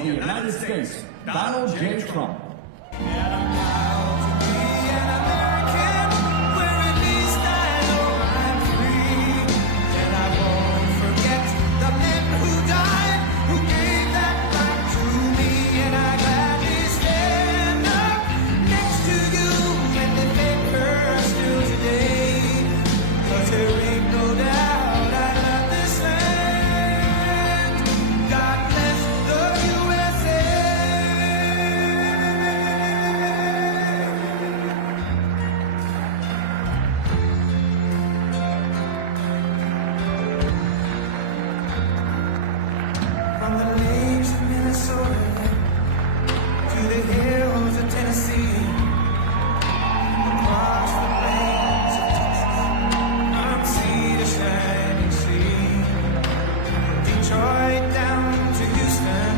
the United States, Donald J. Trump. From the lakes of Minnesota to the hills of Tennessee, across the plains of Texas, from sea to shining sea, Detroit down to Houston,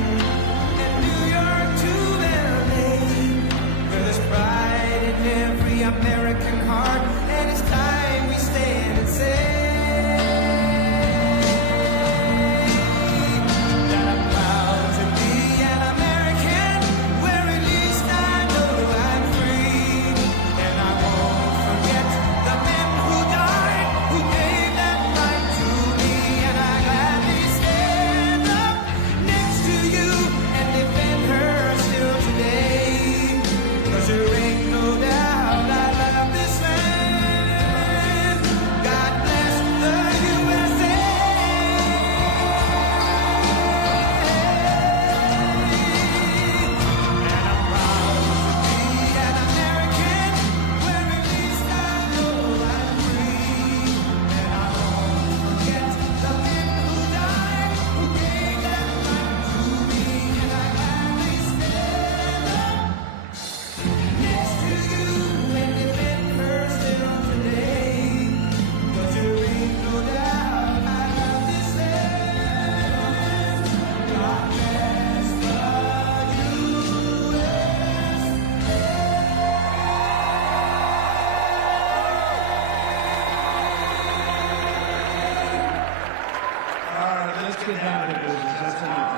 and New York to LA, where there's pride in every American heart, and it's time we stand and say, Let's get down to business. That's enough.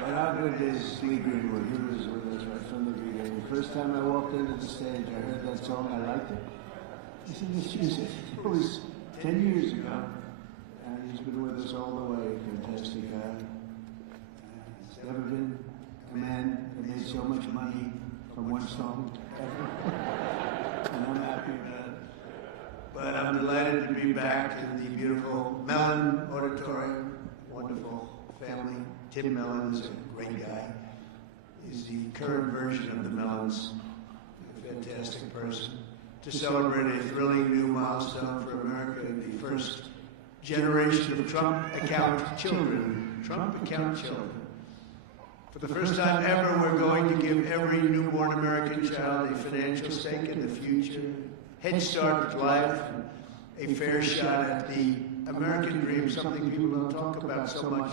But how good is Lee Greenwood? He was with us right from the beginning. The first time I walked into the stage, I heard that song. I liked it. I said, it was 10 years ago, and he's been with us all the way. Fantastic guy. There's never been a man that made so much money from one song ever. And I'm happy about it. But I'm delighted to be back in the beautiful Mellon Auditorium. Wonderful family. Tim Mellon is a great guy. He's the current version of the Mellons. A fantastic person. To celebrate a thrilling new milestone for America, the first generation of Trump account children. Trump account children. For the first time ever, we're going to give every newborn American child a financial stake in the future, head start at life, and a fair shot at the American dream, something people don't talk about so much,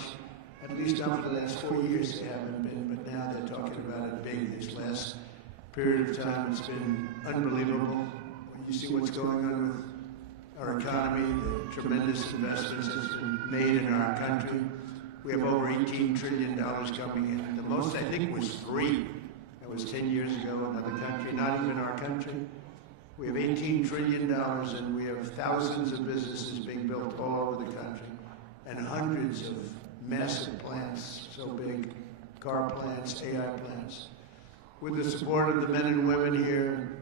at least not for the last 4 years they haven't been, but now they're talking about it big this last period of time. It's been unbelievable. When you see what's going on with our economy, the tremendous investments that's been made in our country. We have over $18 trillion coming in. The most, I think, was 3. That was 10 years ago in another country, not even our country. We have $18 trillion, and we have thousands of businesses being built all over the country, and hundreds of massive plants, so big, car plants, AI plants. With the support of the men and women here,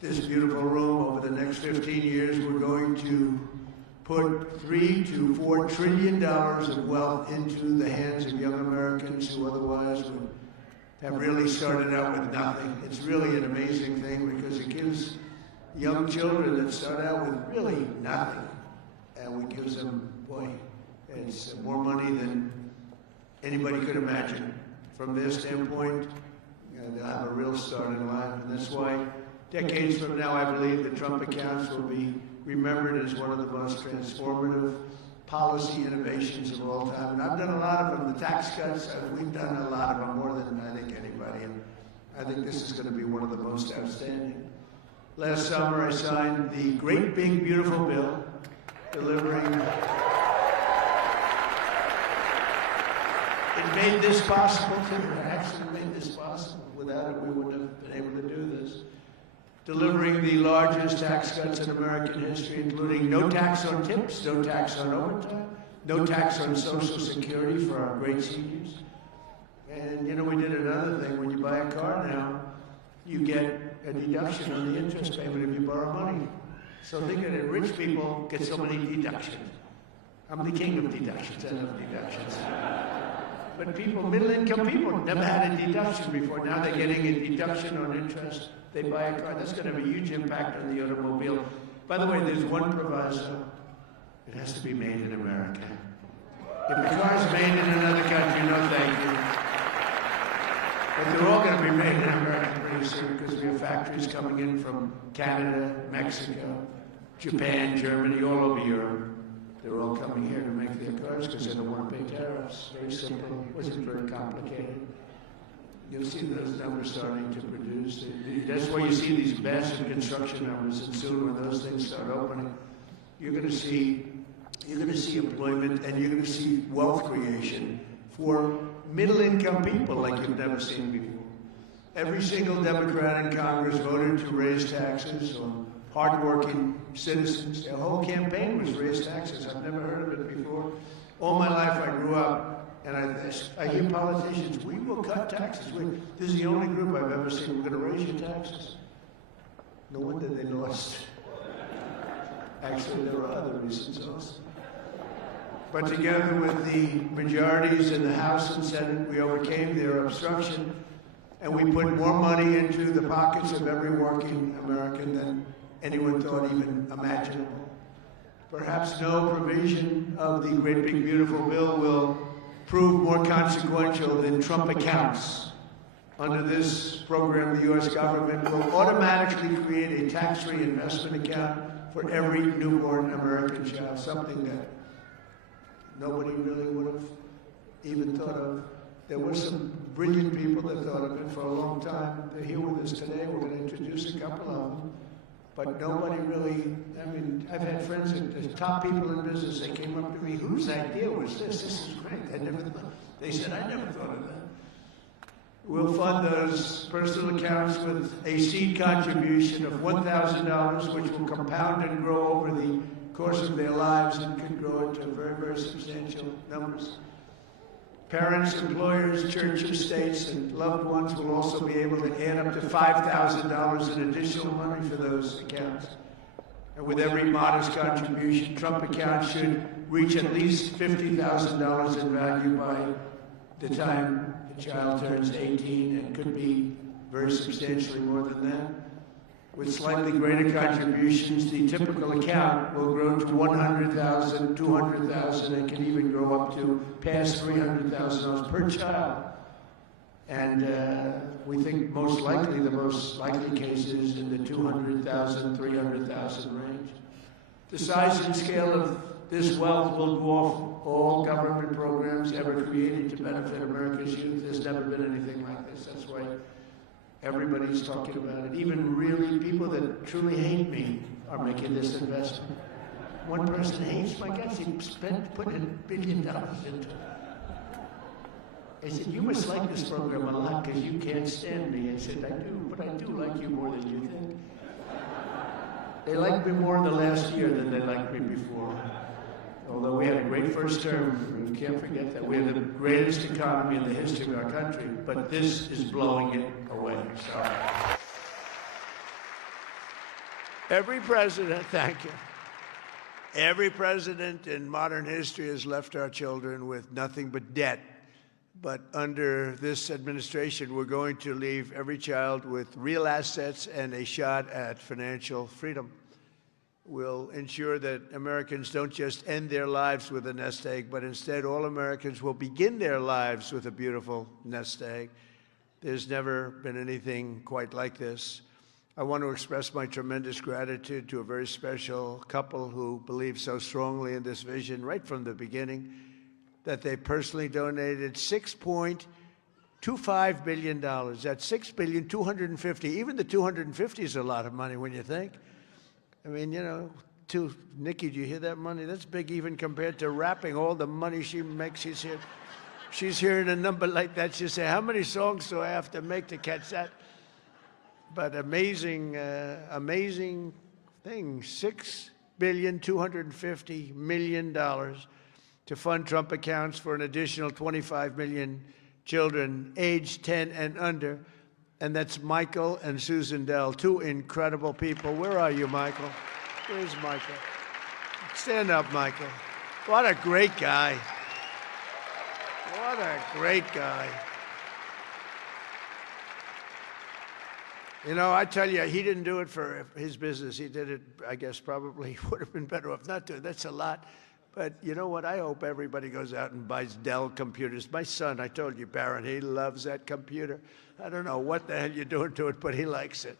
this beautiful room, over the next 15 years, we're going to put $3 to $4 trillion of wealth into the hands of young Americans who otherwise would have really started out with nothing. It's really an amazing thing because it gives young children that start out with really nothing, and we gives them, boy, it's more money than anybody could imagine. From their standpoint, they'll have a real start in life, and that's why decades from now, I believe the Trump accounts will be remembered as one of the most transformative policy innovations of all time. And I've done a lot of them. The tax cuts, we've done a lot of them, more than I think anybody. And I think this is going to be one of the most outstanding. Last summer, I signed the great big beautiful bill delivering. It made this possible, actually made this possible. Without it, we wouldn't have been able to do this. Delivering the largest tax cuts in American history, including no tax on tips, no tax on overtime, no tax on Social Security for our great seniors. And, you know, we did another thing. When you buy a car now, you get a deduction on the interest payment if you borrow money. So think of it, rich people get so many deductions. I'm the king of deductions. I love deductions. But people, middle-income people, never had a deduction before. Now they're getting a deduction on interest. They buy a car. That's going to have a huge impact on the automobile. By the way, there's one proviso. It has to be made in America. If the car is made in another country, no thank you. But they're all going to be made in America pretty soon because we have factories coming in from Canada, Mexico, Japan, Germany, all over Europe. They're all coming here to make their cars because they don't want to pay tariffs. Very simple. It wasn't very complicated. You'll see those numbers starting to produce. That's why you see these massive construction numbers, and soon when those things start opening, you're going to see employment, and you're going to see wealth creation for middle-income people like you've never seen before. Every single Democrat in Congress voted to raise taxes on hardworking citizens. Their whole campaign was raise taxes. I've never heard of it before. All my life I grew up, and I hear politicians, we will cut taxes. This is the only group I've ever seen, we're going to raise your taxes. No wonder they lost. Actually, there are other reasons also. But together with the majorities in the House and Senate, we overcame their obstruction, and we put more money into the pockets of every working American than anyone thought even imaginable. Perhaps no provision of the great big beautiful bill will prove more consequential than Trump accounts. Under this program, the U.S. government will automatically create a tax-free investment account for every newborn American child, something that nobody really would have even thought of. There were some brilliant people that thought of it for a long time. They're here with us today. We're going to introduce a couple of them. But nobody really, I mean, I've had friends, the top people in business, they came up to me, whose idea was this? This is great. They said, I never thought of that. We'll fund those personal accounts with a seed contribution of $1,000, which will compound and grow over the course of their lives and can grow into very, very substantial numbers. Parents, employers, churches, states, and loved ones will also be able to add up to $5,000 in additional money for those accounts. And with every modest contribution, Trump accounts should reach at least $50,000 in value by the time the child turns 18, and could be very substantially more than that. With slightly greater contributions, the typical account will grow to $100,000, $200,000, and can even grow up to past $300,000 per child. And we think the most likely case is in the $200,000, $300,000 range. The size and scale of this wealth will dwarf all government programs ever created to benefit America's youth. There's never been anything like this. That's why everybody's talking about it. Even really people that truly hate me are making this investment. One person hates my guts. He put $1 billion into it. I said, you must like this program a lot because you can't stand me. I said, I do, but I do like you more than you think. They liked me more in the last year than they liked me before. Although we had a great first term, we can't forget that. We had the greatest economy in the history of our country, but this is blowing it away. So, every president, thank you. Every president in modern history has left our children with nothing but debt. But under this administration, we're going to leave every child with real assets and a shot at financial freedom. We'll ensure that Americans don't just end their lives with a nest egg, but instead all Americans will begin their lives with a beautiful nest egg. There's never been anything quite like this. I want to express my tremendous gratitude to a very special couple who believed so strongly in this vision right from the beginning that they personally donated $6.25 billion. That's $6,250,000,000. Even the 250 is a lot of money when you think. I mean, you know, Nikki, do you hear that money? That's big even compared to wrapping all the money she makes. She's here. she's hearing a number like that, she'll say, how many songs do I have to make to catch that? But amazing, amazing thing, $6,250,000,000 to fund Trump accounts for an additional 25 million children aged 10 and under. And that's Michael and Susan Dell, two incredible people. Where are you, Michael? Where's Michael? Stand up, Michael. What a great guy. What a great guy. You know, I tell you, he didn't do it for his business. He did it, I guess, probably would have been better off not to. That's a lot. But you know what? I hope everybody goes out and buys Dell computers. My son, I told you, Barron, he loves that computer. I don't know what the hell you're doing to it, but he likes it.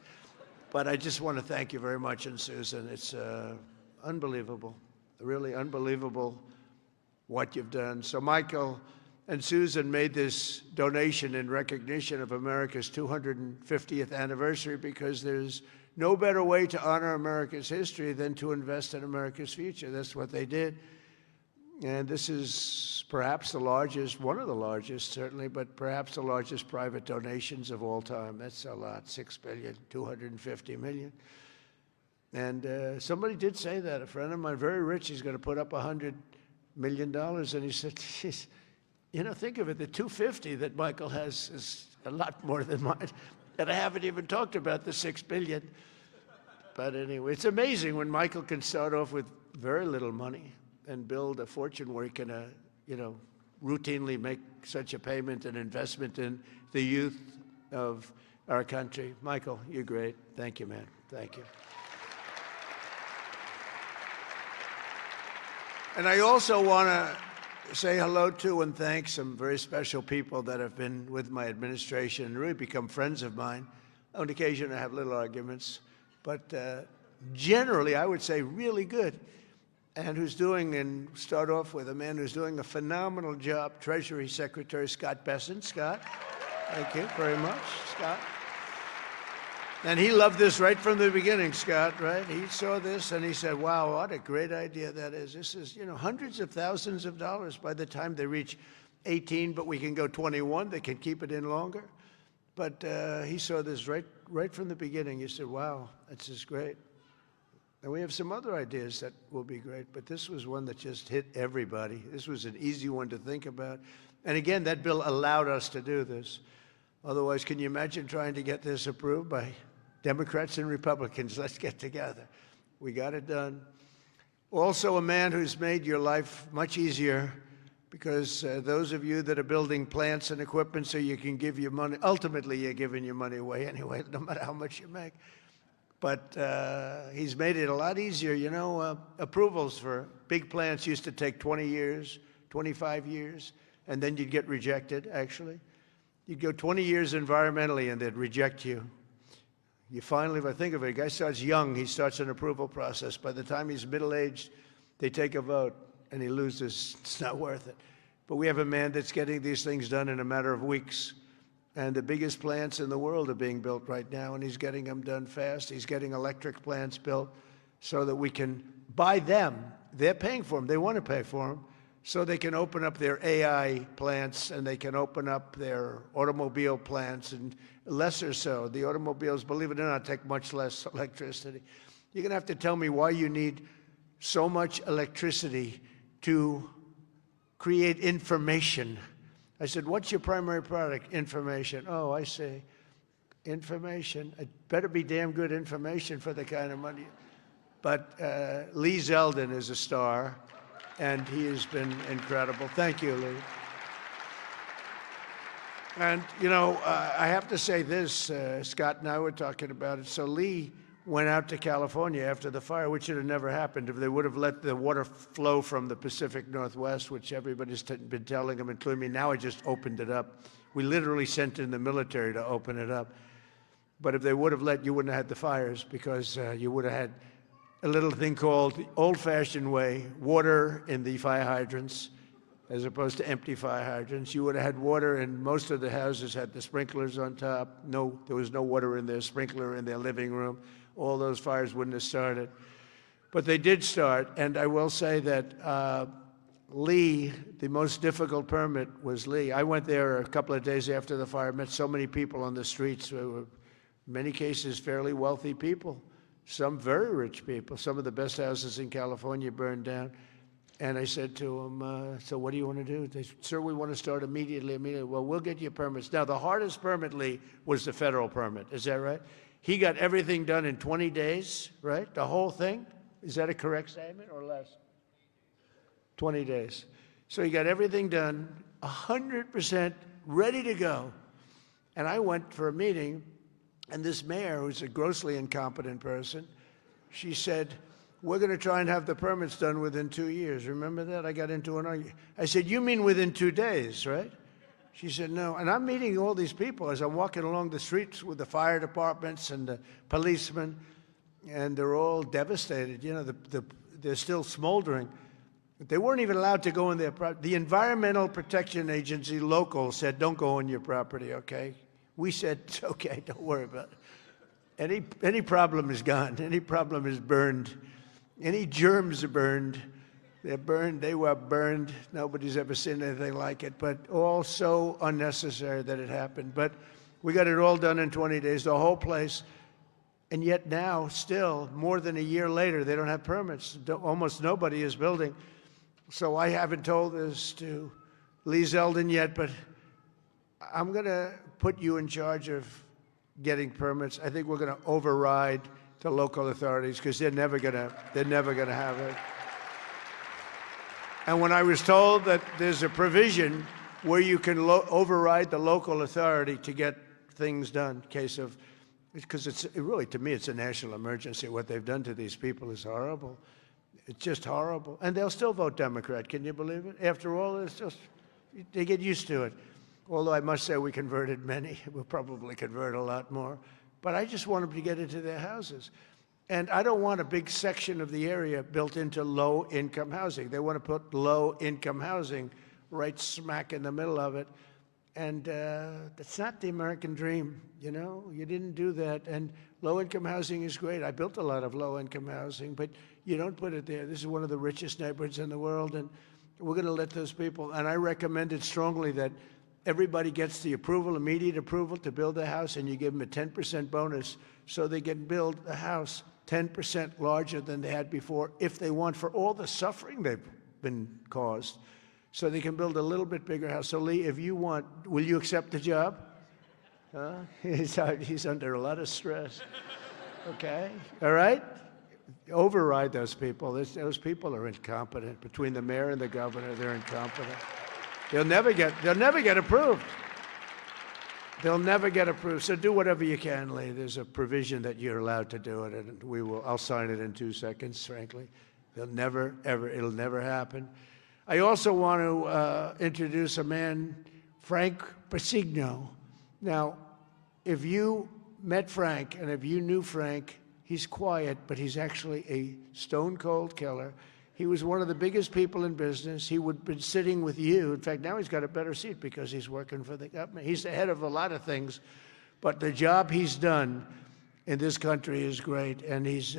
But I just want to thank you very much, and Susan, it's unbelievable, really unbelievable what you've done. So Michael and Susan made this donation in recognition of America's 250th anniversary, because there's no better way to honor America's history than to invest in America's future. That's what they did. And this is perhaps the largest, one of the largest certainly, but perhaps the largest private donations of all time. That's a lot, $6,250,000,000. And somebody did say that. A friend of mine, very rich, he's going to put up $100 million. And he said, geez, you know, think of it, the 250 that Michael has is a lot more than mine. And I haven't even talked about the $6 billion. But anyway, it's amazing when Michael can start off with very little money and build a fortune where he can, you know, routinely make such a payment and investment in the youth of our country. Michael, you're great. Thank you, man. Thank you. And I also want to say hello to and thank some very special people that have been with my administration and really become friends of mine. On occasion, I have little arguments, but generally, I would say really good. And who's doing, and start off with a man who's doing a phenomenal job, Treasury Secretary Scott Bessent. Scott, thank you very much, Scott. And he loved this right from the beginning, Scott, right? He saw this and he said, wow, what a great idea that is. This is, you know, hundreds of thousands of dollars by the time they reach 18, but we can go 21. They can keep it in longer. But he saw this right from the beginning. He said, wow, this is great. And we have some other ideas that will be great, but this was one that just hit everybody. This was an easy one to think about. And again, that bill allowed us to do this. Otherwise, can you imagine trying to get this approved by Democrats and Republicans? Let's get together. We got it done. Also, a man who's made your life much easier, because those of you that are building plants and equipment so you can give your money, ultimately you're giving your money away anyway, no matter how much you make. But he's made it a lot easier. You know, approvals for big plants used to take 20 years, 25 years, and then you'd get rejected, actually. You'd go 20 years environmentally, and they'd reject you. You finally, if I think of it, a guy starts young, he starts an approval process. By the time he's middle-aged, they take a vote, and he loses. It's not worth it. But we have a man that's getting these things done in a matter of weeks. And the biggest plants in the world are being built right now, and he's getting them done fast. He's getting electric plants built so that we can buy them. They're paying for them. They want to pay for them, so they can open up their AI plants, and they can open up their automobile plants, and lesser so. The automobiles, believe it or not, take much less electricity. You're going to have to tell me why you need so much electricity to create information. I said, what's your primary product? Information. Oh, I see. Information. It better be damn good information for the kind of money. But Lee Zeldin is a star, and he has been incredible. Thank you, Lee. And, you know, I have to say this. Scott and I were talking about it. So Lee went out to California after the fire, which would have never happened if they would have let the water flow from the Pacific Northwest, which everybody's been telling them, including me. Now I just opened it up. We literally sent in the military to open it up. But if they would have let, you wouldn't have had the fires, because you would have had a little thing called the old-fashioned way, water in the fire hydrants, as opposed to empty fire hydrants. You would have had water, and most of the houses had the sprinklers on top. No, there was no water in their sprinkler in their living room. All those fires wouldn't have started. But they did start, and I will say that Lee, the most difficult permit was Lee. I went there a couple of days after the fire, met so many people on the streets. There were, in many cases, fairly wealthy people, some very rich people. Some of the best houses in California burned down. And I said to them, so what do you want to do? They said, sir, we want to start immediately. Well, we'll get you permits. Now, the hardest permit, Lee, was the federal permit. Is that right? He got everything done in 20 days, right? The whole thing? Is that a correct statement or less? 20 days. So he got everything done, 100% ready to go. And I went for a meeting, and this mayor, who's a grossly incompetent person, she said, we're going to try and have the permits done within 2 years. Remember that? I got into an argument. I said, you mean within 2 days, right? She said, no. And I'm meeting all these people as I'm walking along the streets with the fire departments and the policemen, and they're all devastated. You know, they're still smoldering. But they weren't even allowed to go in their property. The Environmental Protection Agency local said, don't go on your property, okay? We said, it's okay, don't worry about it. Any problem is gone. Any problem is burned. Any germs are burned. They're burned. They were burned. Nobody's ever seen anything like it, but all so unnecessary that it happened. But we got it all done in 20 days, the whole place. And yet now, still, more than a year later, they don't have permits. Almost nobody is building. So I haven't told this to Lee Zeldin yet, but I'm going to put you in charge of getting permits. I think we're going to override the local authorities because they're never going to have it. And when I was told that there's a provision where you can override the local authority to get things done, in case of, because it's really, to me, it's a national emergency. What they've done to these people is horrible. It's just horrible. And they'll still vote Democrat. Can you believe it? After all, it's just, they get used to it. Although I must say we converted many. We'll probably convert a lot more. But I just want them to get into their houses. And I don't want a big section of the area built into low-income housing. They want to put low-income housing right smack in the middle of it. And that's not the American dream, you know? You didn't do that. And low-income housing is great. I built a lot of low-income housing, but you don't put it there. This is one of the richest neighborhoods in the world, and we're going to let those people. And I recommended strongly that everybody gets the approval, immediate approval to build a house, and you give them a 10% bonus so they can build a house 10% larger than they had before if they want, for all the suffering they've been caused. So they can build a little bit bigger house. So Lee, if you want, will you accept the job? Huh? He's under a lot of stress. Okay, all right? Override those people. Those people are incompetent. Between the mayor and the governor, they're incompetent. They'll never get approved. They'll never get approved. So do whatever you can, Lee. There's a provision that you're allowed to do it, and I'll sign it in 2 seconds, frankly. It'll never happen. I also want to introduce a man, Frank Pasigno. Now, if you met Frank, and if you knew Frank, he's quiet, but he's actually a stone-cold killer. He was one of the biggest people in business. He would have been sitting with you. In fact, now he's got a better seat because he's working for the government. He's the head of a lot of things, but the job he's done in this country is great, and he's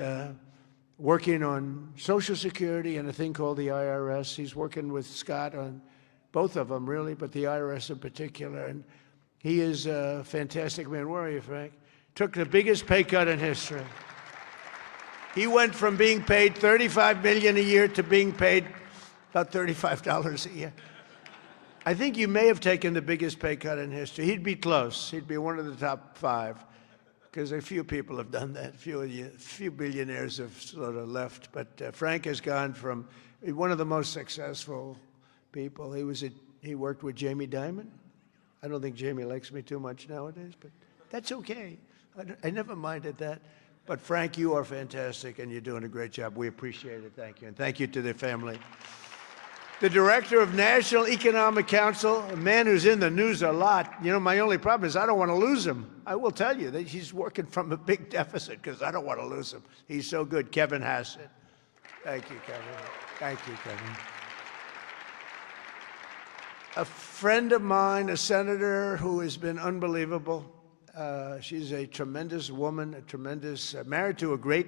working on Social Security and a thing called the IRS. He's working with Scott on both of them, really, but the IRS in particular, and he is a fantastic man. Where are you, Frank? Took the biggest pay cut in history. He went from being paid $35 million a year to being paid about $35 a year. I think you may have taken the biggest pay cut in history. He'd be close. He'd be one of the top 5, because a few people have done that. A few billionaires have sort of left. But Frank has gone from one of the most successful people. He worked with Jamie Dimon. I don't think Jamie likes me too much nowadays, but that's okay. I never minded that. But Frank, you are fantastic, and you're doing a great job. We appreciate it. Thank you. And thank you to the family. The director of National Economic Council, a man who's in the news a lot. You know, my only problem is I don't want to lose him. I will tell you that he's working from a big deficit because I don't want to lose him. He's so good. Kevin Hassett. Thank you, Kevin. Thank you, Kevin. A friend of mine, a senator who has been unbelievable. She's a tremendous woman, married to a great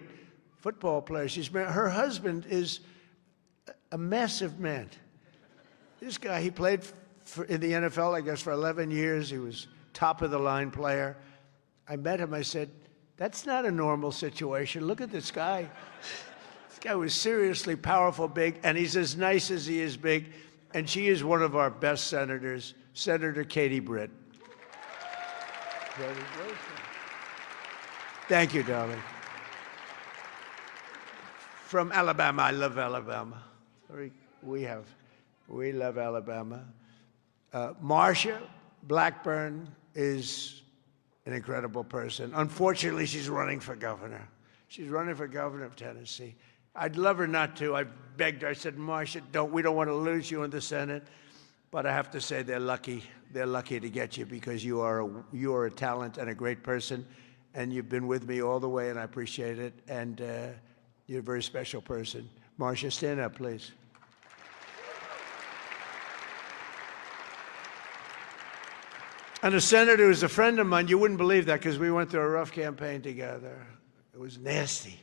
football player. Her husband is a massive man. This guy, he played in the NFL, I guess, for 11 years. He was top-of-the-line player. I met him. I said, that's not a normal situation. Look at this guy. This guy was seriously powerful, big, and he's as nice as he is big. And she is one of our best senators, Senator Katie Britt. Thank you, darling. From Alabama. I love Alabama. We love Alabama. Marsha Blackburn is an incredible person. Unfortunately, she's running for governor. She's running for governor of Tennessee. I'd love her not to. I begged her. I said, Marsha, we don't want to lose you in the Senate. But I have to say they're lucky. They're lucky to get you because you are a talent and a great person. And you've been with me all the way, and I appreciate it. And you're a very special person. Marsha, stand up, please. And a senator who's a friend of mine, you wouldn't believe that because we went through a rough campaign together. It was nasty.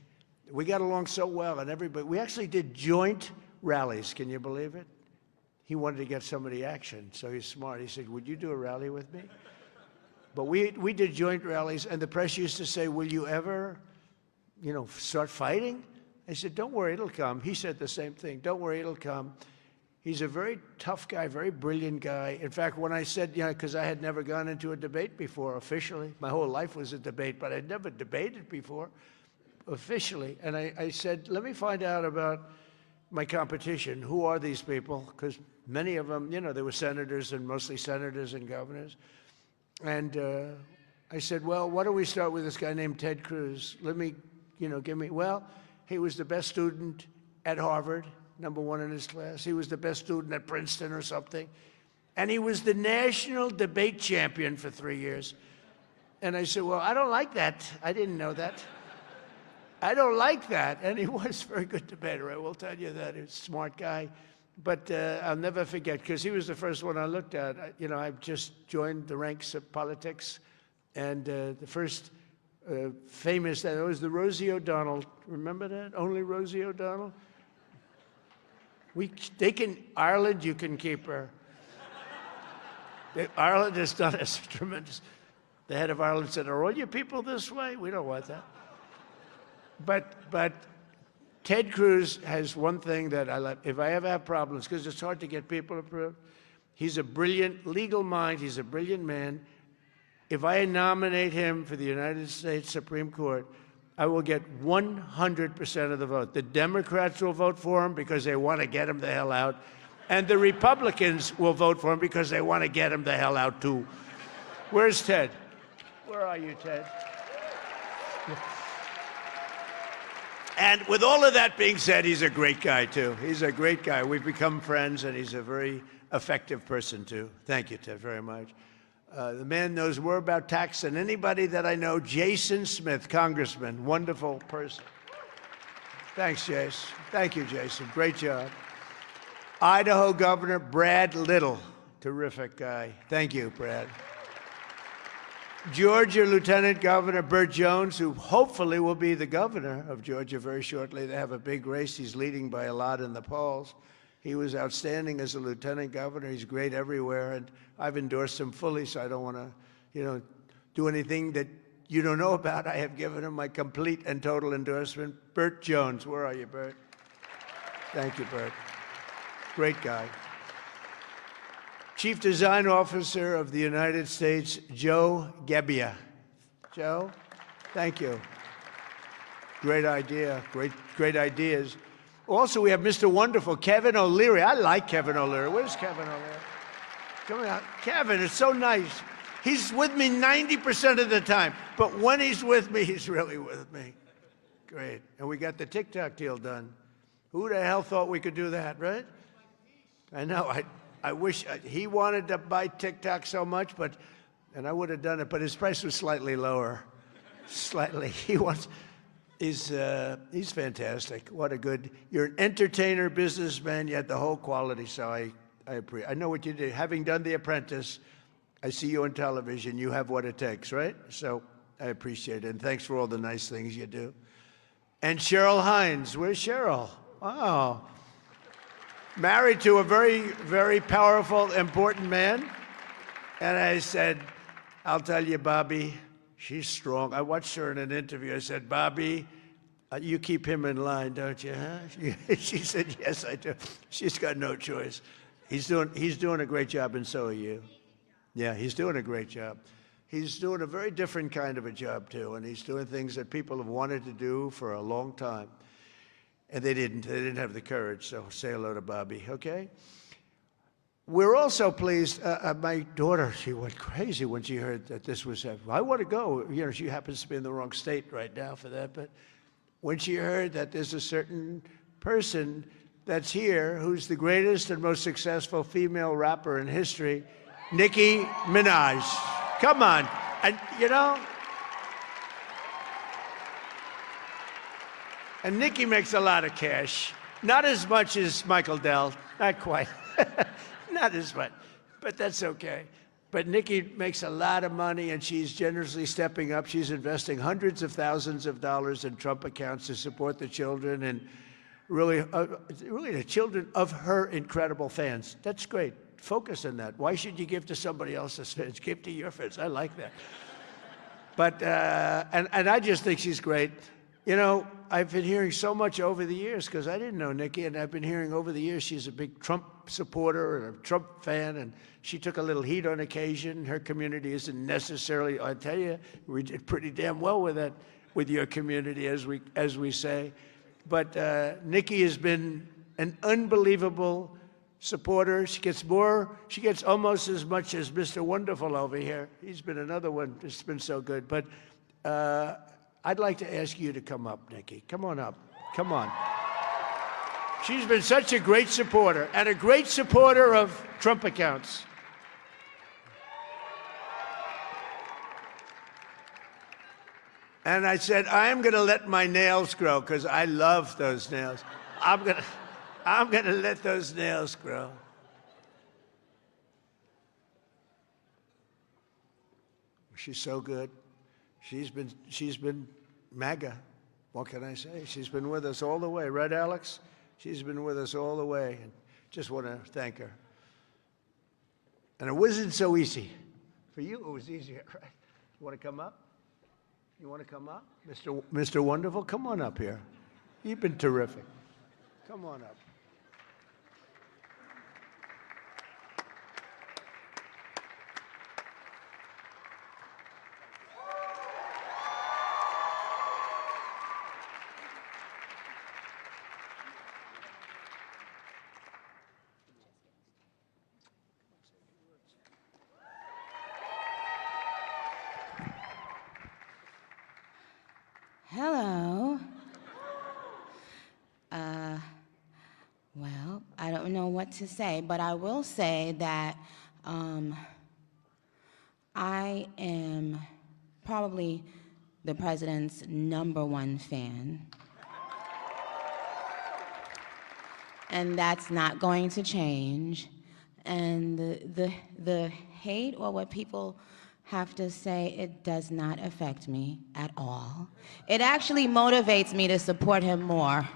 We got along so well, and we actually did joint rallies. Can you believe it? He wanted to get somebody action, so he's smart. He said, would you do a rally with me? But we did joint rallies, and the press used to say, will you ever, start fighting? I said, don't worry, it'll come. He said the same thing. Don't worry, it'll come. He's a very tough guy, very brilliant guy. In fact, when I said, because I had never gone into a debate before officially. My whole life was a debate, but I'd never debated before officially. And I said, let me find out about my competition. Who are these people? Because many of them, they were senators and mostly senators and governors. And I said, well, why don't we start with this guy named Ted Cruz? Let me, well, he was the best student at Harvard. #1 in his class. He was the best student at Princeton or something. And he was the national debate champion for 3 years. And I said, well, I don't like that. I didn't know that. I don't like that. And he was a very good debater, I will tell you that. He was a smart guy. But I'll never forget, because he was the first one I looked at. I've just joined the ranks of politics. And the first famous, that was the Rosie O'Donnell. Remember that? Only Rosie O'Donnell? Ireland, you can keep her. Ireland has done us tremendous. The head of Ireland said, are all you people this way? We don't want that. But Ted Cruz has one thing that I love. If I ever have problems, because it's hard to get people approved, he's a brilliant legal mind. He's a brilliant man. If I nominate him for the United States Supreme Court, I will get 100% of the vote. The Democrats will vote for him because they want to get him the hell out. And the Republicans will vote for him because they want to get him the hell out, too. Where's Ted? Where are you, Ted? And with all of that being said, he's a great guy, too. He's a great guy. We've become friends, and he's a very effective person, too. Thank you, Ted, very much. The man knows more about tax than anybody that I know. Jason Smith, congressman, wonderful person. Thanks, Jason. Thank you, Jason. Great job. Idaho Governor Brad Little, terrific guy. Thank you, Brad. Georgia Lieutenant Governor Burt Jones, who hopefully will be the governor of Georgia very shortly. They have a big race. He's leading by a lot in the polls. He was outstanding as a lieutenant governor. He's great everywhere, and I've endorsed him fully, so I don't want to, do anything that you don't know about. I have given him my complete and total endorsement. Burt Jones, where are you, Burt? Thank you, Burt. Great guy. Chief Design Officer of the United States, Joe Gebbia. Joe, thank you. Great idea, great ideas. Also, we have Mr. Wonderful, Kevin O'Leary. I like Kevin O'Leary. Where's Kevin O'Leary? Come on, Kevin, it's so nice. He's with me 90% of the time, but when he's with me, he's really with me. Great. And we got the TikTok deal done. Who the hell thought we could do that, right? I know. I wish he wanted to buy TikTok so much, and I would have done it, but his price was slightly lower. Slightly. He's fantastic. What a good, you're an entertainer, businessman, you had the whole quality, so I appreciate. I know what you did. Having done The Apprentice, I see you on television, you have what it takes, right? So I appreciate it, and thanks for all the nice things you do. And Cheryl Hines, where's Cheryl? Oh. married to a very, very powerful, important man. And I said, I'll tell you, Bobby, she's strong. I watched her in an interview. I said, Bobby, you keep him in line, don't you, huh? She said, yes, I do. She's got no choice. He's doing a great job, and so are you. Yeah, he's doing a great job. He's doing a very different kind of a job, too, and he's doing things that people have wanted to do for a long time. And they didn't have the courage, so say hello to Bobby, okay? We're also pleased, my daughter, she went crazy when she heard that this was happening. I want to go. You know, she happens to be in the wrong state right now for that, but when she heard that there's a certain person that's here who's the greatest and most successful female rapper in history, Nicki Minaj. Come on. And, you know, and Nicki makes a lot of cash. Not as much as Michael Dell. Not quite. Not as much. But that's okay. But Nicki makes a lot of money, and she's generously stepping up. She's investing hundreds of thousands of dollars in Trump accounts to support the children and really the children of her incredible fans. That's great. Focus on that. Why should you give to somebody else's fans? Give to your fans. I like that. But, and I just think she's great. You know, I've been hearing so much over the years, because I didn't know Nicki, and I've been hearing over the years she's a big Trump supporter and a Trump fan, and she took a little heat on occasion. Her community isn't necessarily, I tell you, we did pretty damn well with that, with your community, as we say. But Nicki has been an unbelievable supporter. She gets almost as much as Mr. Wonderful over here. He's been another one that's been so good. But I'd like to ask you to come up, Nicki. Come on up. Come on. She's been such a great supporter, and a great supporter of Trump accounts. And I said, I'm going to let my nails grow, because I love those nails. I'm going to let those nails grow. She's so good. She's been MAGA. What can I say? She's been with us all the way. Right, Alex? She's been with us all the way. And just want to thank her. And it wasn't so easy. For you, it was easier, right? You want to come up? You want to come up? Mr. Wonderful, come on up here. You've been terrific. Come on up. Hello. Well, I don't know what to say, but I will say that I am probably the president's #1 fan. And that's not going to change. And the hate, or what people have to say, it does not affect me at all. It actually motivates me to support him more.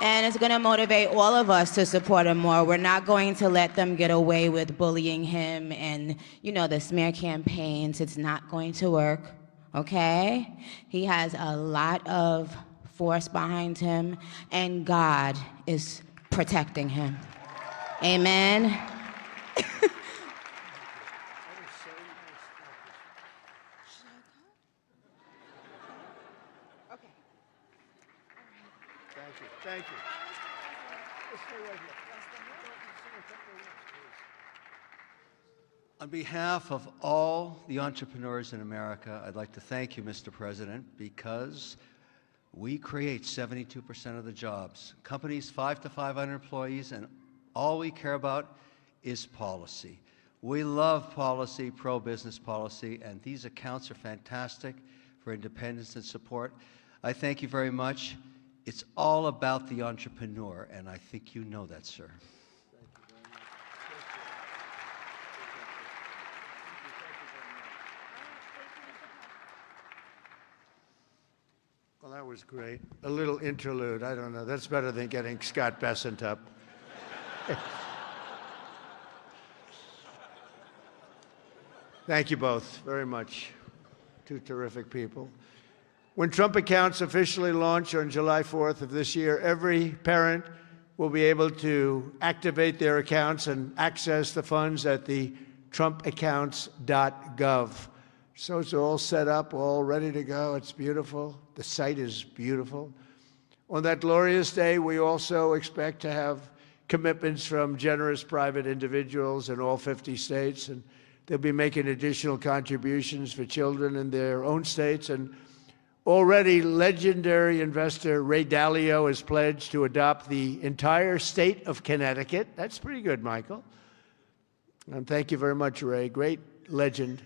And it's gonna motivate all of us to support him more. We're not going to let them get away with bullying him and, you know, the smear campaigns. It's not going to work, okay? He has a lot of force behind him, and God is protecting him. Amen. Thank you. On behalf of all the entrepreneurs in America, I'd like to thank you, Mr. President, because we create 72% of the jobs. Companies 5 to 500 employees, and all we care about is policy. We love policy, pro-business policy, and these accounts are fantastic for independence and support. I thank you very much. It's all about the entrepreneur, and I think you know that, sir. Well, that was great. A little interlude. I don't know. That's better than getting Scott Bessent up. Thank you both very much. Two terrific people. When Trump accounts officially launch on July 4th of this year, every parent will be able to activate their accounts and access the funds at the trumpaccounts.gov. So it's all set up, all ready to go. It's beautiful. The site is beautiful. On that glorious day, we also expect to have commitments from generous private individuals in all 50 states, and they'll be making additional contributions for children in their own states. And already legendary investor Ray Dalio has pledged to adopt the entire state of Connecticut. That's pretty good, Michael. And thank you very much, Ray. Great legend.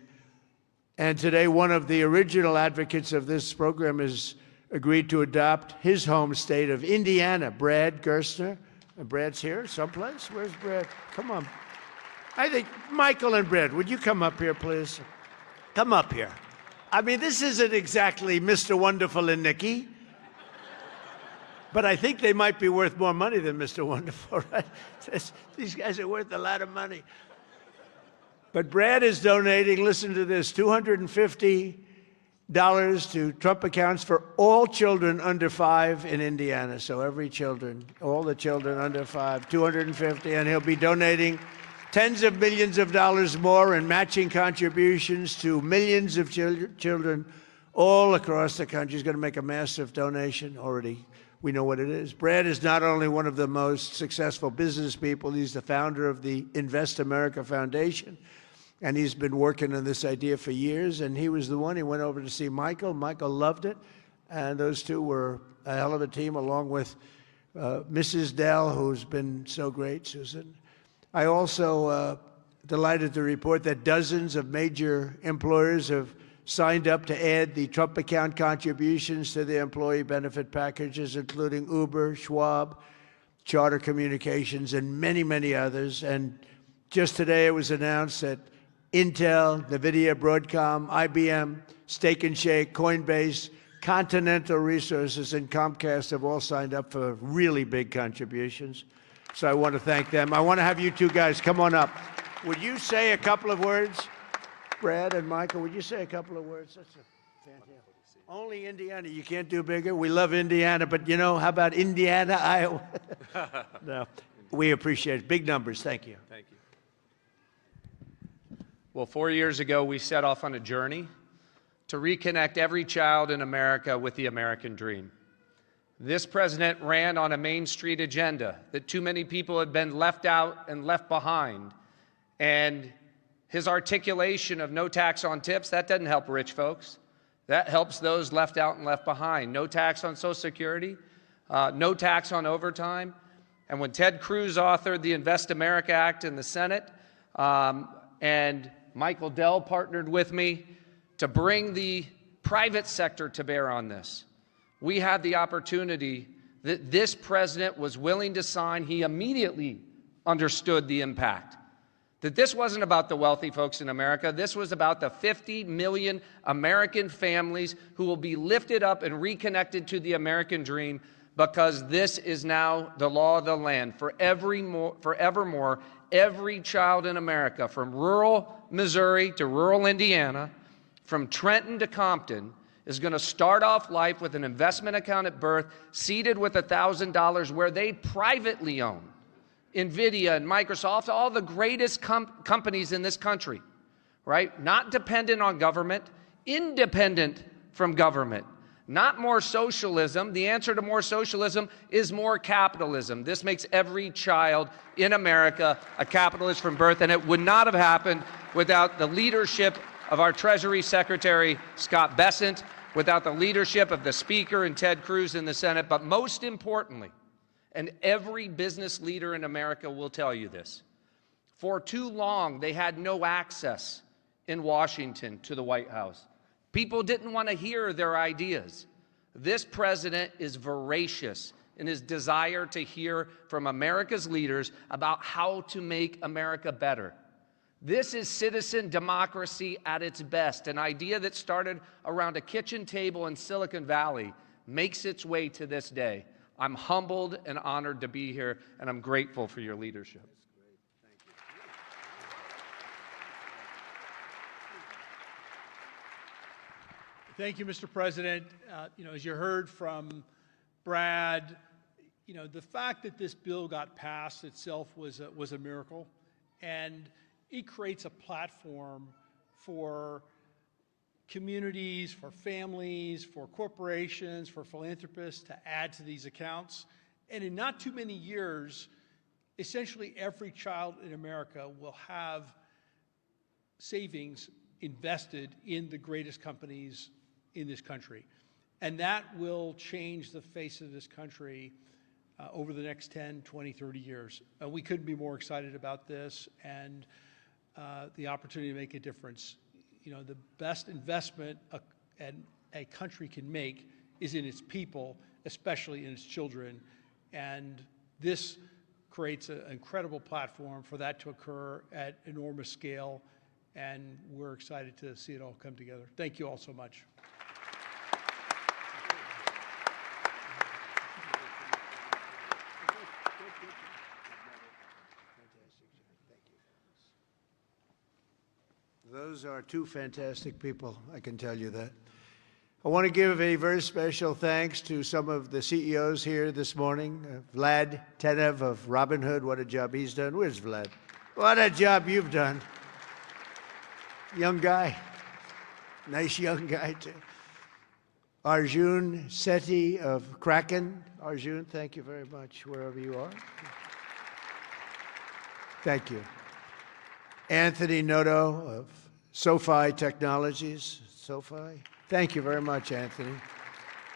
And today, one of the original advocates of this program has agreed to adopt his home state of Indiana, Brad Gerstner. And Brad's here someplace? Where's Brad? Come on. I think Michael and Brad, would you come up here, please? Come up here. I mean, this isn't exactly Mr. Wonderful and Nikki, but I think they might be worth more money than Mr. Wonderful, right? These guys are worth a lot of money. But Brad is donating, listen to this, $250 to Trump accounts for all children under 5 in Indiana. So every children, all the children under 5, $250, and he'll be donating tens of millions of dollars more in matching contributions to millions of children all across the country. He's going to make a massive donation already. We know what it is. Brad is not only one of the most successful business people, he's the founder of the Invest America Foundation, and he's been working on this idea for years, and he was the one. He went over to see Michael. Michael loved it, and those two were a hell of a team, along with Mrs. Dell, who's been so great, Susan. I also delighted to report that dozens of major employers have signed up to add the Trump account contributions to their employee benefit packages, including Uber, Schwab, Charter Communications, and many, many others. And just today it was announced that Intel, NVIDIA, Broadcom, IBM, Steak and Shake, Coinbase, Continental Resources, and Comcast have all signed up for really big contributions. So I want to thank them. I want to have you two guys come on up. Would you say a couple of words? Brad and Michael, would you say a couple of words? That's fantastic. Only Indiana. You can't do bigger. We love Indiana, but you know, how about Indiana, Iowa? No, we appreciate it. Big numbers. Thank you. Thank you. Well, 4 years ago, we set off on a journey to reconnect every child in America with the American dream. This president ran on a Main Street agenda that too many people had been left out and left behind. And his articulation of no tax on tips, that doesn't help rich folks. That helps those left out and left behind. No tax on Social Security, no tax on overtime. And when Ted Cruz authored the Invest America Act in the Senate, and Michael Dell partnered with me to bring the private sector to bear on this, we had the opportunity that this president was willing to sign. He immediately understood the impact. That this wasn't about the wealthy folks in America. This was about the 50 million American families who will be lifted up and reconnected to the American dream, because this is now the law of the land. Forevermore, every child in America, from rural Missouri to rural Indiana, from Trenton to Compton, is going to start off life with an investment account at birth, seeded with $1,000, where they privately own NVIDIA and Microsoft, all the greatest companies in this country, right? Not dependent on government, independent from government. Not more socialism. The answer to more socialism is more capitalism. This makes every child in America a capitalist from birth, and it would not have happened without the leadership of our Treasury Secretary, Scott Bessent, without the leadership of the Speaker and Ted Cruz in the Senate, but most importantly, and every business leader in America will tell you this, for too long they had no access in Washington to the White House. People didn't want to hear their ideas. This president is voracious in his desire to hear from America's leaders about how to make America better. This is citizen democracy at its best. An idea that started around a kitchen table in Silicon Valley makes its way to this day. I'm humbled and honored to be here, and I'm grateful for your leadership. Thank you, Mr. President. As you heard from Brad, the fact that this bill got passed itself was a miracle, and it creates a platform for communities, for families, for corporations, for philanthropists to add to these accounts. And in not too many years, essentially every child in America will have savings invested in the greatest companies in this country. And that will change the face of this country over the next 10, 20, 30 years. We couldn't be more excited about this and the opportunity to make a difference. The best investment a country can make is in its people, especially in its children. And this creates an incredible platform for that to occur at enormous scale. And we're excited to see it all come together. Thank you all so much. Those are two fantastic people, I can tell you that. I want to give a very special thanks to some of the CEOs here this morning. Vlad Tenev of Robinhood, what a job he's done. Where's Vlad? What a job you've done. Young guy. Nice young guy, too. Arjun Sethi of Kraken. Arjun, thank you very much, wherever you are. Thank you. Anthony Noto of SoFi Technologies. SoFi. Thank you very much, Anthony.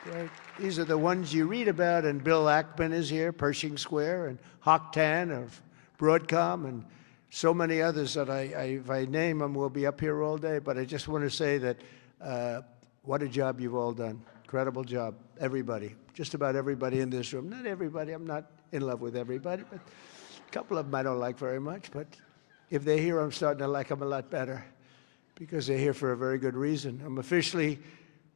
Right. These are the ones you read about, and Bill Ackman is here, Pershing Square, and Hock Tan of Broadcom, and so many others that if I name them, we'll be up here all day. But I just want to say that what a job you've all done. Incredible job. Everybody. Just about everybody in this room. Not everybody. I'm not in love with everybody, but a couple of them I don't like very much. But if they're here, I'm starting to like them a lot better because they're here for a very good reason. I'm officially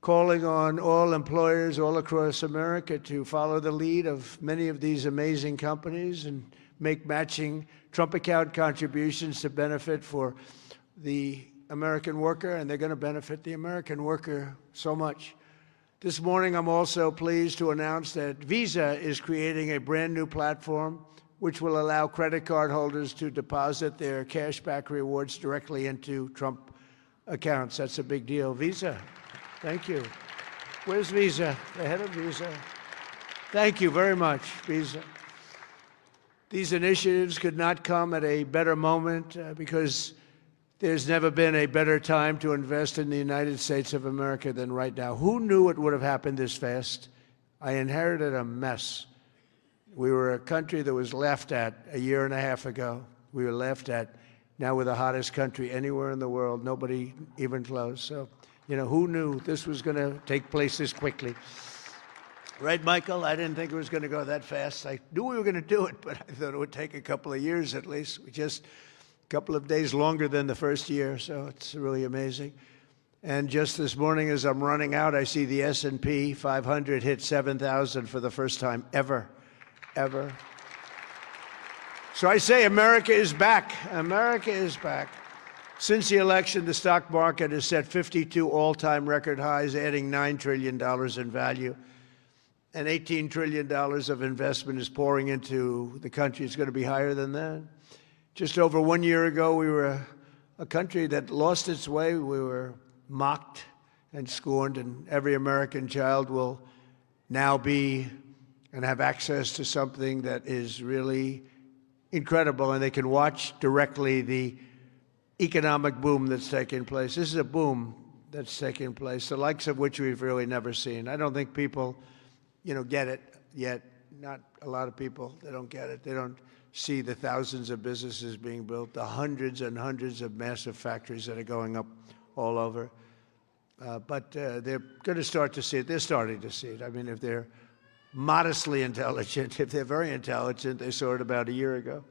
calling on all employers all across America to follow the lead of many of these amazing companies and make matching Trump account contributions to benefit for the American worker, and they're going to benefit the American worker so much. This morning, I'm also pleased to announce that Visa is creating a brand new platform which will allow credit card holders to deposit their cashback rewards directly into Trump accounts. That's a big deal. Visa, thank you. Where's Visa? The head of Visa. Thank you very much, Visa. These initiatives could not come at a better moment because there's never been a better time to invest in the United States of America than right now. Who knew it would have happened this fast? I inherited a mess. We were a country that was laughed at a year and a half ago. We were laughed at. Now we're the hottest country anywhere in the world. Nobody even close. So, who knew this was going to take place this quickly? Right, Michael? I didn't think it was going to go that fast. I knew we were going to do it, but I thought it would take a couple of years at least. Just a couple of days longer than the first year, so it's really amazing. And just this morning as I'm running out, I see the S&P 500 hit 7,000 for the first time ever. So I say America is back. America is back. Since the election, the stock market has set 52 all-time record highs, adding $9 trillion in value. And $18 trillion of investment is pouring into the country. It's going to be higher than that. Just over 1 year ago, we were a country that lost its way. We were mocked and scorned, and every American child will now be and have access to something that is really incredible, and they can watch directly the economic boom that's taking place. This is a boom that's taking place, the likes of which we've really never seen. I don't think people, get it yet. Not a lot of people. They don't get it. They don't see the thousands of businesses being built, the hundreds and hundreds of massive factories that are going up all over. But they're going to start to see it. They're starting to see it. I mean, if they're modestly intelligent, if they're very intelligent, they saw it about a year ago.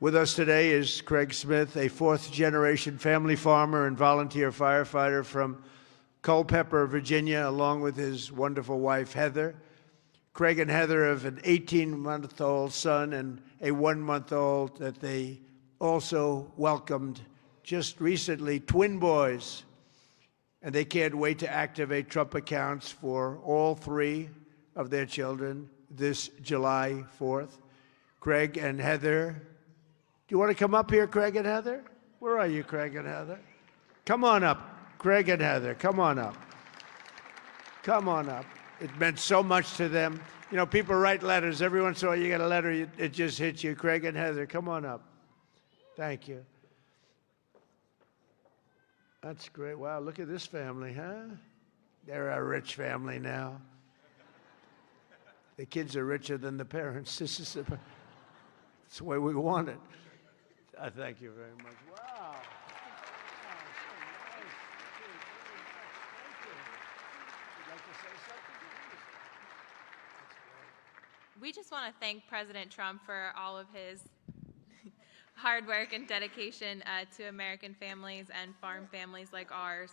With us today is Craig Smith, a fourth-generation family farmer and volunteer firefighter from Culpeper, Virginia, along with his wonderful wife, Heather. Craig and Heather have an 18-month-old son and a 1-month-old that they also welcomed just recently, twin boys. And they can't wait to activate Trump accounts for all 3 of their children this July 4th. Craig and Heather, do you want to come up here, Craig and Heather? Where are you, Craig and Heather? Come on up, Craig and Heather, come on up. Come on up. It meant so much to them. You know, people write letters. Every once in a while you get a letter, it just hits you. Craig and Heather, come on up. Thank you. That's great. Wow, look at this family, huh? They're a rich family now. The kids are richer than the parents. This is that's the way we want it. I thank you very much. Wow. We just want to thank President Trump for all of his hard work and dedication to American families and farm families like ours.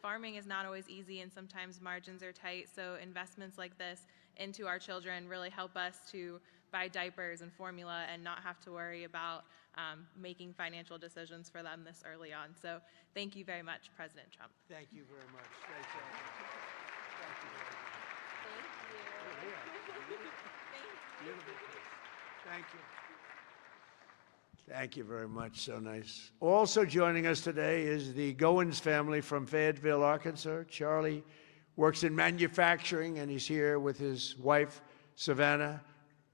Farming is not always easy and sometimes margins are tight, so investments like this into our children really help us to buy diapers and formula and not have to worry about making financial decisions for them this early on. So thank you very much, President Trump. Thank you very much. Great job. Thank you very much. Thank you. Thank you very much. So nice. Also joining us today is the Goins family from Fayetteville, Arkansas. Charlie works in manufacturing, and he's here with his wife, Savannah,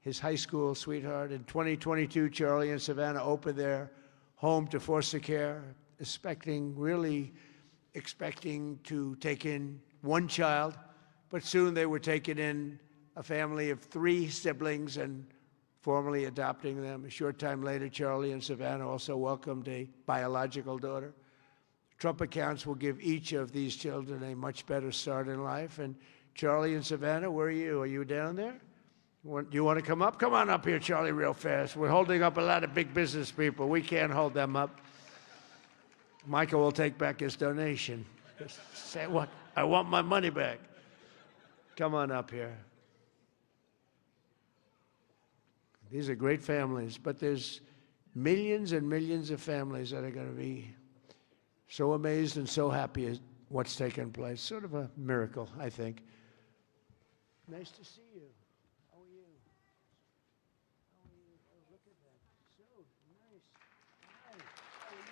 his high school sweetheart. In 2022, Charlie and Savannah opened their home to foster care, really expecting to take in 1 child, but soon they were taking in a family of 3 siblings and formally adopting them. A short time later, Charlie and Savannah also welcomed a biological daughter. Trump accounts will give each of these children a much better start in life. And Charlie and Savannah, where are you? Are you down there? Do you want to come up? Come on up here, Charlie, real fast. We're holding up a lot of big business people. We can't hold them up. Michael will take back his donation. Just say what? I want my money back. Come on up here. These are great families, but there's millions and millions of families that are going to be so amazed and so happy at what's taken place. Sort of a miracle, I think. Nice to see you. How are you? How are you? Oh, look at that. So nice. Hi. How are you?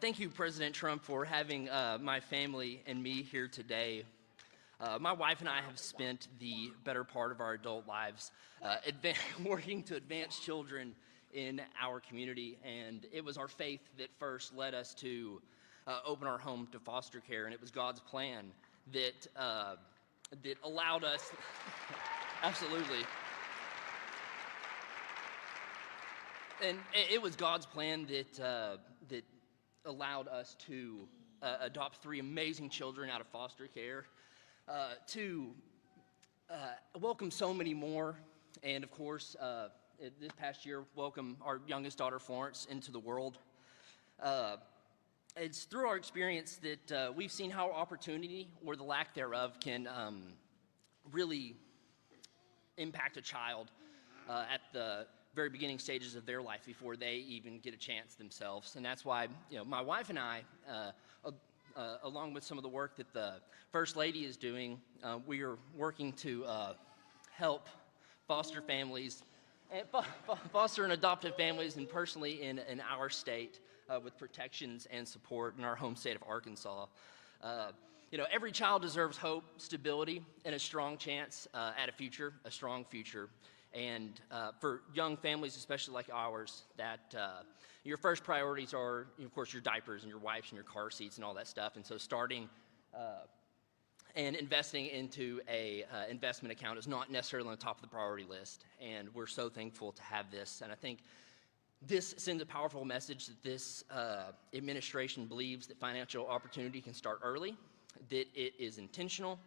Thank you, President Trump, for having my family and me here today. My wife and I have spent the better part of our adult lives working to advance children in our community, and it was our faith that first led us to open our home to foster care, and it was God's plan that allowed us, absolutely, and it was God's plan that allowed us to adopt 3 amazing children out of foster care, to welcome so many more, and of course, this past year, welcome our youngest daughter, Florence, into the world. It's through our experience that we've seen how opportunity, or the lack thereof, can really impact a child at the very beginning stages of their life before they even get a chance themselves. And that's why, my wife and I, along with some of the work that the First Lady is doing, we are working to help foster families, foster and adoptive families, and personally in our state with protections and support in our home state of Arkansas. Every child deserves hope, stability, and a strong chance at a strong future. And for young families, especially like ours, that your first priorities are, of course, your diapers and your wipes and your car seats and all that stuff. And so starting and investing into a investment account is not necessarily on the top of the priority list. And we're so thankful to have this. And I think this sends a powerful message that this administration believes that financial opportunity can start early, that it is intentional,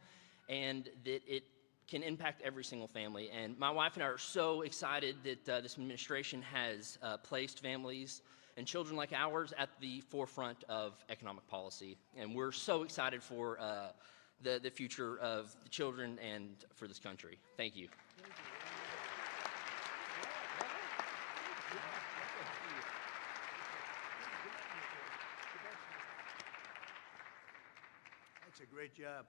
and that it can impact every single family. And my wife and I are so excited that this administration has placed families and children like ours at the forefront of economic policy. And we're so excited for the future of the children and for this country. Thank you. That's a great job.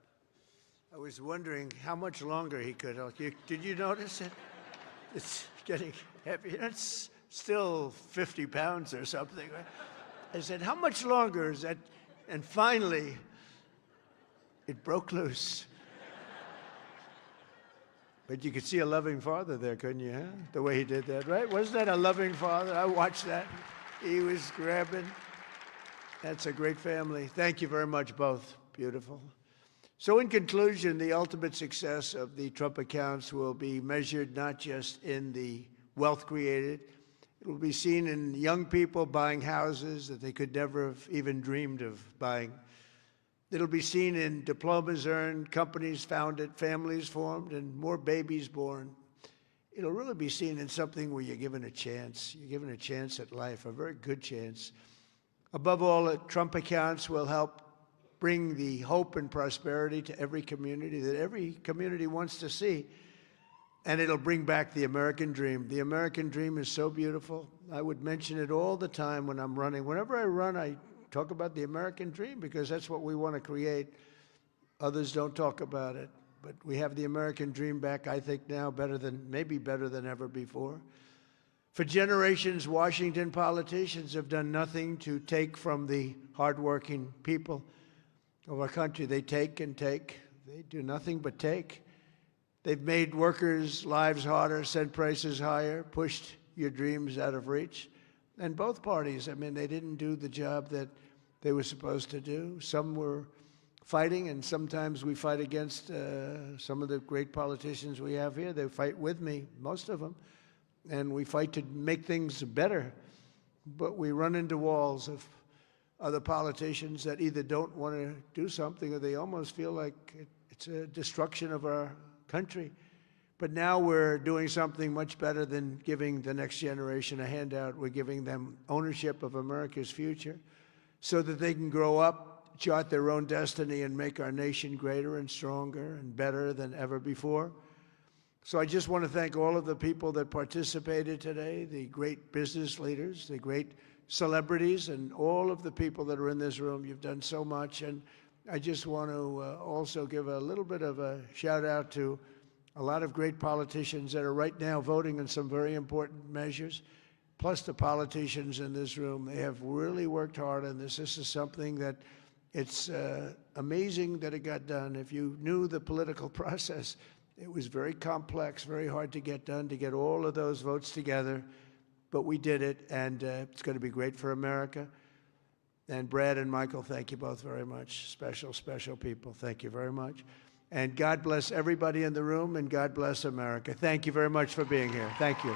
I was wondering how much longer he could. Did you notice it? It's getting heavy. It's still 50 pounds or something, right? I said, how much longer is that? And finally, it broke loose. But you could see a loving father there, couldn't you, huh? The way he did that, right? Wasn't that a loving father? I watched that. He was grabbing. That's a great family. Thank you very much, both. Beautiful. So in conclusion, the ultimate success of the Trump accounts will be measured not just in the wealth created. It will be seen in young people buying houses that they could never have even dreamed of buying. It'll be seen in diplomas earned, companies founded, families formed, and more babies born. It'll really be seen in something where you're given a chance. You're given a chance at life, a very good chance. Above all, Trump accounts will help bring the hope and prosperity to every community that every community wants to see. And it'll bring back the American dream. The American dream is so beautiful. I would mention it all the time when I'm running. Whenever I run, I talk about the American dream because that's what we want to create. Others don't talk about it. But we have the American dream back, I think now, maybe better than ever before. For generations, Washington politicians have done nothing to take from the hardworking people of our country. They take and take. They do nothing but take. They've made workers' lives harder, sent prices higher, pushed your dreams out of reach. And both parties, I mean, they didn't do the job that they were supposed to do. Some were fighting, and sometimes we fight against some of the great politicians we have here. They fight with me, most of them, and we fight to make things better. But we run into walls of other politicians that either don't want to do something or they almost feel like it's a destruction of our country. But now we're doing something much better than giving the next generation a handout. We're giving them ownership of America's future so that they can grow up, chart their own destiny, and make our nation greater and stronger and better than ever before. So I just want to thank all of the people that participated today, the great business leaders, the great celebrities, and all of the people that are in this room. You've done so much. And I just want to also give a little bit of a shout out to a lot of great politicians that are right now voting on some very important measures, plus the politicians in this room. They have really worked hard on this. This is something that it's amazing that it got done. If you knew the political process, it was very complex, very hard to get done, to get all of those votes together. But we did it, and it's going to be great for America. And Brad and Michael, thank you both very much. Special, special people. Thank you very much. And God bless everybody in the room, and God bless America. Thank you very much for being here. Thank you.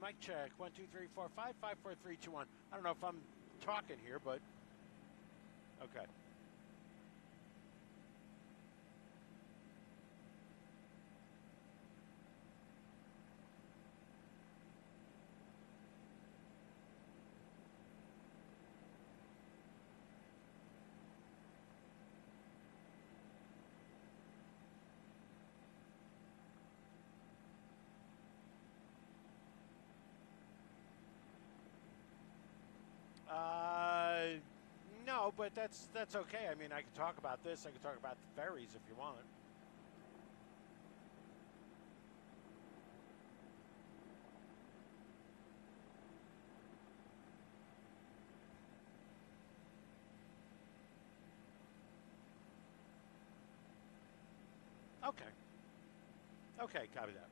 Mic check. 1, 2, 3, 4, 5, 5, 4, 3, 2, 1. I don't know if I'm talking here, but okay. No, but that's okay. I mean, I could talk about this. I could talk about the ferries if you want. Okay. Okay, copy that.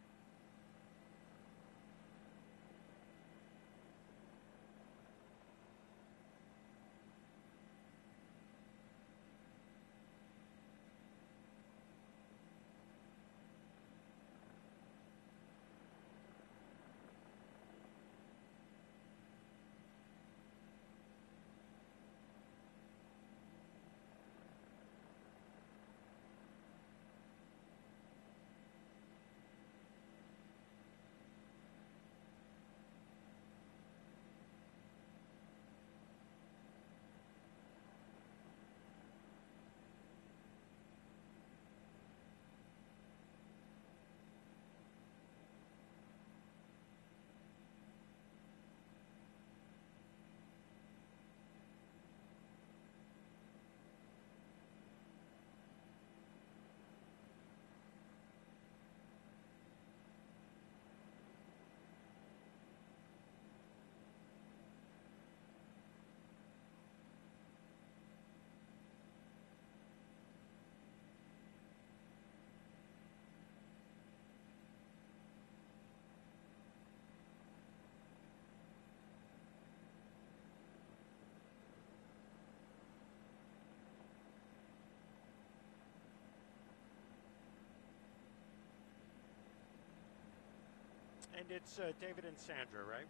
And it's David and Sandra, right?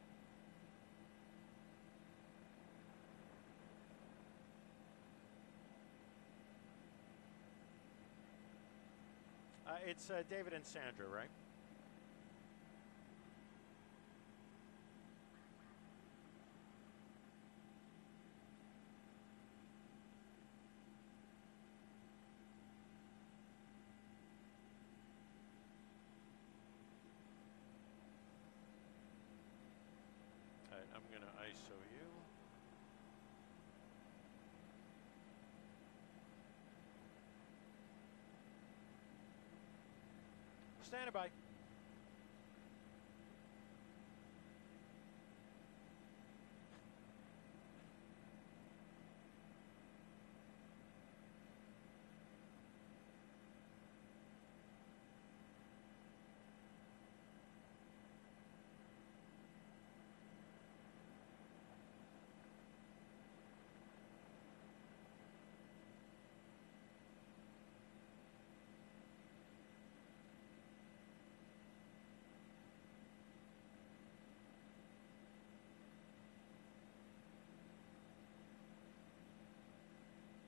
It's David and Sandra, right? All right, I'm going to ISO you. Standing by.